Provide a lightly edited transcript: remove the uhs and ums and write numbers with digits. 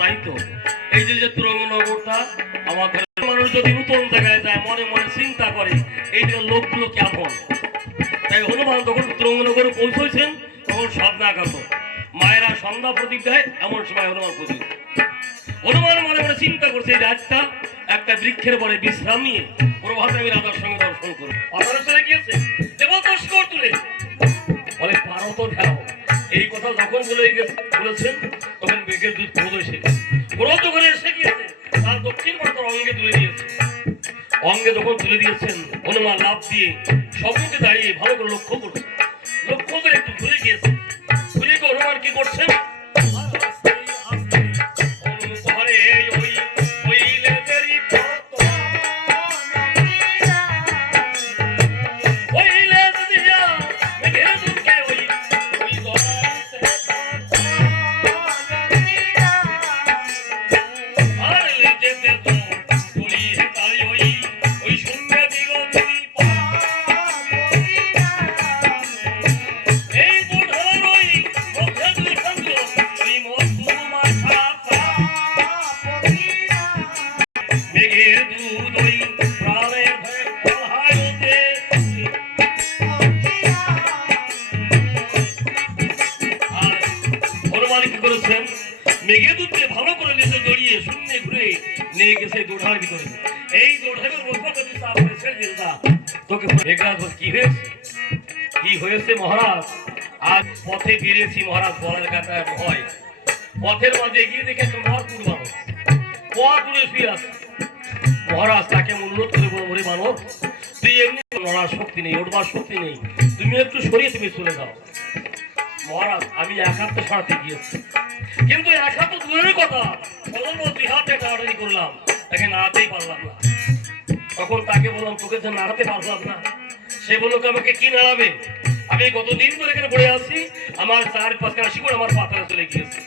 তাই তো এই যে তুরঙ্গনগরটা আমাদের মানুষ যদি নতুন জায়গায় যায় মনে মনে চিন্তা করে এই যে লোকগুলো কেমন, তাই হনুমান যখন তুরঙ্গনগরে পৌঁছেছেন তখন সন্ধ্যাঘাত, মায়েরা সন্ধ্যা প্রদীপ দেয়, এমন সময় হনুমান প্রদীপ। হনুমান মনে মনে চিন্তা করছে এই রাতটা একটা বৃক্ষের পরে বিশ্রাম নিয়ে প্রভাতে আমি রাজার সঙ্গে দর্শন করবো। পাথরে চলে গিয়েছে দেবতস্কর তুলে বলে পারো তো ঢেলাও। এই কথা যখন বলেছেন তখন মেঘের দুধ ক্রোধ এসে ক্রোধ করে এসে গিয়েছে, তার দক্ষিণ মাথার অঙ্গে তুলে দিয়েছে। অঙ্গে যখন তুলে দিয়েছেন হনুমান লাভ দিয়ে সম্মুখে দাঁড়িয়ে ভালো করে লক্ষ্য করছে, লক্ষ্য করে একটু ভুলে গিয়েছে। ভুলে গিয়ে হনুমান কি করছেন, মেঘে দুধকে ভালো করে নিচে জড়িয়ে শূন্য ঘুরে নিয়ে গেছে দোড়ার ভিতরে। এই দোড়ার তোকে কি হয়েছে মহারাজ? আজ পথে বেরিয়েছি মহারাজ, বলার কাটা ভয়। পথের মাঝে এগিয়ে দেখে একটা মহাপুর মানুষ পথ তুলে শুয়ে আছে। মহারাজ তাকে অনুরোধ করে বলে মানব, তুই এমনি নড়ার শক্তি নেই, উঠবার শক্তি নেই, তুমি একটু সরিয়ে তুমি চলে যাও। মহারাজ আমি এক হাতে সরাতে গিয়েছি, কিন্তু এক হাত দূরের কথা দুই হাতে টানাটানি করলাম, তাকে নাড়াতেই পারলাম না। তখন তাকে বললাম তোকে যে নাড়াতে পারলাম না, সে বললো আমাকে কি নাড়াবে? আমি কতদিন ধরে এখানে পড়ে আছি, আমার 4-5 কাশি করে আমার পাতাটা চলে গিয়েছে।